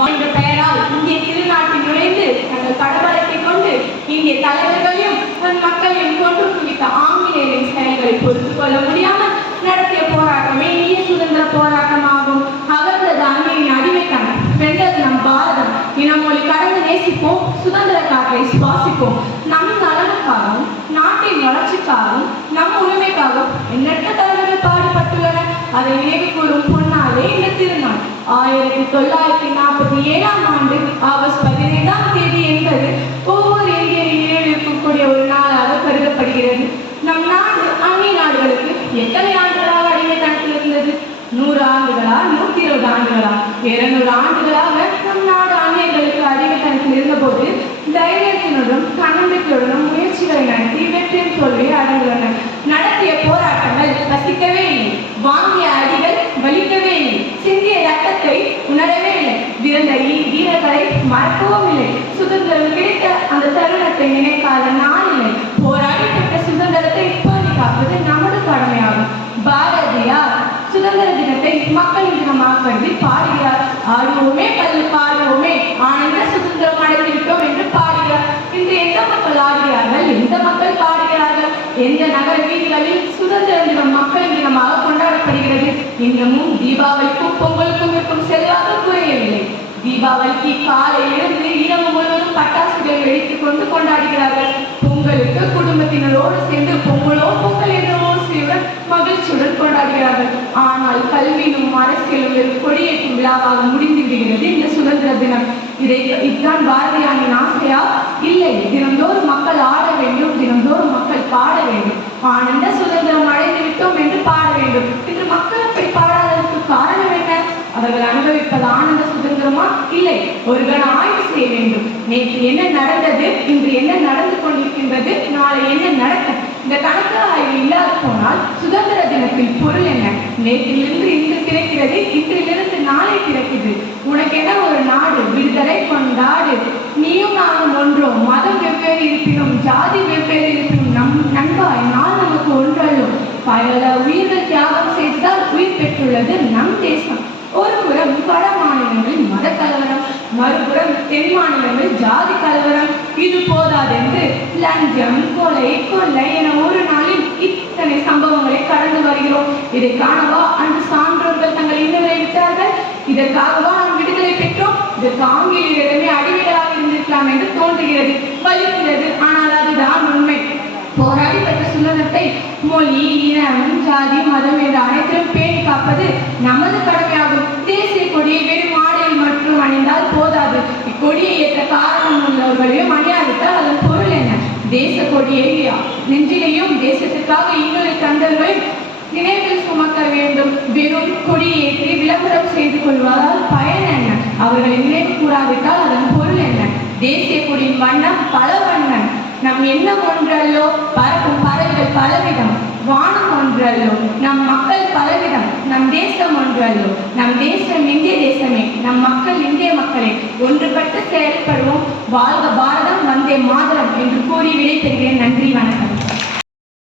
என்ற பெயரால் இந்திய திருநாட்டில் நுழைந்து தங்கள் கடவுளத்தை கொண்டு இந்திய தலைவர்களையும் தன் மக்களையும் கொண்டு குவித்த ஆங்கிலேயரின் செயல்களை பொறுத்து கொள்ள முடியாமல் நடத்திய போராட்டமே இந்திய சுதந்திர போராட்டமாகும். அகர்ந்தது அன்னையின் அடிமைத்தனம், வென்றது நம் பாரதம். இனமொழி கடந்து நேசிப்போம், சுதந்திர காற்றை சுவாசிப்போம். நம் நலனுக்காகவும் நாட்டின் வளர்ச்சிக்காகவும் நம் உரிமைக்காகவும் எண்ணற்ற தலைவர்கள் பாடுபட்டுள்ளனர். அதை நினைவு கூறும் பொன்னாலே இந்த திருநாள் 1947 ஆண்டு ஆகஸ்ட் 15ஆம் தேதி என்பது ஒவ்வொரு இந்தியரின் நினைவிருக்கக்கூடிய ஒரு நாளாக கருதப்படுகிறது. நம் நாடு அந்நிய நாடுகளுக்கு எத்தனை ஆண்டுகளாக அடிமைத்தனத்தில் இருந்தது? 100 ஆண்டுகளா, 120 ஆண்டுகளா, 200 ஆண்டுகளாக நம் நாடு அந்நியர்களுக்கு அடிமைத்தனத்தில் இருந்தபோது தைரியத்தினுடன் தன்னம்பிக்கையுடனும் முயற்சிகளை நடத்தி வெற்றியும் தோல்வியை அடைந்துள்ளன. நடத்திய போராட்டங்கள் ரசிக்கவே இல்லை, வாங்கிய அடிகள் வலிக்கவே இல்லை, சிந்திய ரத்தத்தை உணரவே இல்லை, விருந்த வீரர்களை மறக்கவும் இல்லை. சுதந்திரம் கிடைத்த அந்த தருணத்தை நினைக்காத நாள் இல்லை. போராடி பெற்ற சுதந்திரத்தை இப்போது காப்பது நமது கடமையாகும். பாரதியார் சுதந்திர தினத்தை மக்களின் தினமாக கருதி பாடுகிறார். ஆடுவோமே பள்ளி பாடுவோமே ஆனந்த சுதந்திரம் அடைந்துவிட்டோம் என்று பாடுகிறார். இன்று எந்த மக்கள் ஆடுகிறார்கள், எந்த மக்கள் பாடுகிறார்கள்? எந்த நகர வீதிகளில் சுதந்திர தினம் மக்களின் தினமாக கொண்டாடப்படுகிறது? இன்னமும் தீபாவளிக்கும் பொங்கலுக்கும் இருக்கும் செல்வாக்கு குறையவில்லை. தீபாவளிக்கு காலையிலிருந்து இரவு முழுவதும் பட்டாசுகள் வெடித்துக் கொண்டு கொண்டாடுகிறார்கள். பொங்கலுக்கு குடும்பத்தினரோடு சேர்ந்து பொங்கலோ பொங்கல் என்ற ஓசையுடன் மகிழ்ச்சியுடன் கொண்டாடுகிறார்கள். ஆனால் கல்வியிலும் அரசியலும் கொடியேற்றும் விழாவாக முடிந்து விடுகிறது இந்த சுதந்திர தினம். இதுதான் பாரதியாரின் ஆசையா? இல்லை. தினந்தோறும் மக்கள் ஆட வேண்டும், தினந்தோறும் மக்கள் பாட வேண்டும். ஆனந்த சுதந்திரம் அடைந்து விட்டோம் என்று பாட வேண்டும். இன்று மக்கள் அப்படி பாடாததற்கு காரணம் என்ன? அவர்கள் அனுபவிப்பது ஆனந்த சுதந்திரமா? இல்லை. ஒரு கணம் ஆய்வு செய்ய வேண்டும். நேற்று என்ன நடந்தது, இன்று என்ன நடந்து கொண்டிருக்கின்றது, நாளை என்ன நடக்கும்? இந்த கணக்கு ஆய்வு இல்லாது போனால் சுதந்திர தினத்தில் பொருள் என்ன? நேற்றிலிருந்து இன்று பிறக்கிறது, இன்றிலிருந்து நாளை பிறக்கிறது. உனக்கு என்ன ஒரு நாடு? விடுதலை கொண்டாடு. நீயும் நானும் ஒன்றோ, மதம் வெவ்வேறு இருப்பினும் ஜாதி வெவ்வேறு இருப்பினும் நண்பாய் நாள் நமக்கு ஒன்றல்லோ. பல உயிர்கள் தியாகம் செய்ததால் உயிர் பெற்றுள்ளது நம் தேசம். ஒரு புறம் வட மாநிலங்களில் மத கலவரம், மறுபுறம் தென் மாநிலங்களில் ஜாதி கலவரம். இது போதாதென்று லஞ்சம், கொலை, கொள்ளை என ஒரு நாளில் இத்தனை சம்பவங்களை கடந்து வருகிறோம். இதை காணவா அன்று சான்றோர்கள் தங்கள் இன்னுரை விட்டார்கள்? இதற்காகவா நாம் விடுதலை பெற்றோம்? இதற்கு ஆங்கிலேயரிடமே அடிமைகளாக இருந்திருக்கலாம் என்று தோன்றுகிறது, வலிக்கிறது. ஆனால் அதுதான் உண்மை. போராடி பெற்ற சுதந்திரத்தை மொழி, இனம், ஜாதி, மதம் என்ற அனைத்திலும் பேணி காப்பது நமது கடமையாகும். தேசிய கொடியை வெறும் ஆடையில் மட்டும் அணிந்தால் போதாது. இக்கொடியை ஏற்ற காரணம் உள்ளவர்களையும் அணியாவிட்டால் அதன் பொருள் என்ன? தேச கொடியை நெஞ்சிலையும் தேசத்திற்காக இன்னொரு தந்தர்களையும் நினைவில் சுமக்க வேண்டும். வெறும் கொடியேற்றி விளம்பரம் செய்து கொள்வதால் பயன் என்ன? அவர்களை நினைவு கூறாவிட்டால் அதன் பொருள் என்ன? தேசிய கொடியின் வண்ணம் பல வண்ணம். நம் எண்ணம் ஒன்றல்லோ, பறக்கும் பறவைகள் பலவிதம். வானம் ஒன்றல்லோ, நம் மக்கள் பலவிதம். நம் தேசம் ஒன்றல்லோ, நம் தேசம் இந்திய தேசமே, நம் மக்கள் இந்திய மக்களே. ஒன்றுபட்டு செயல்படுவோம். வாழ்க பாரதம், வந்தே மாதரம் என்று கூறி விடை பெறுகிறேன். நன்றி, வணக்கம்.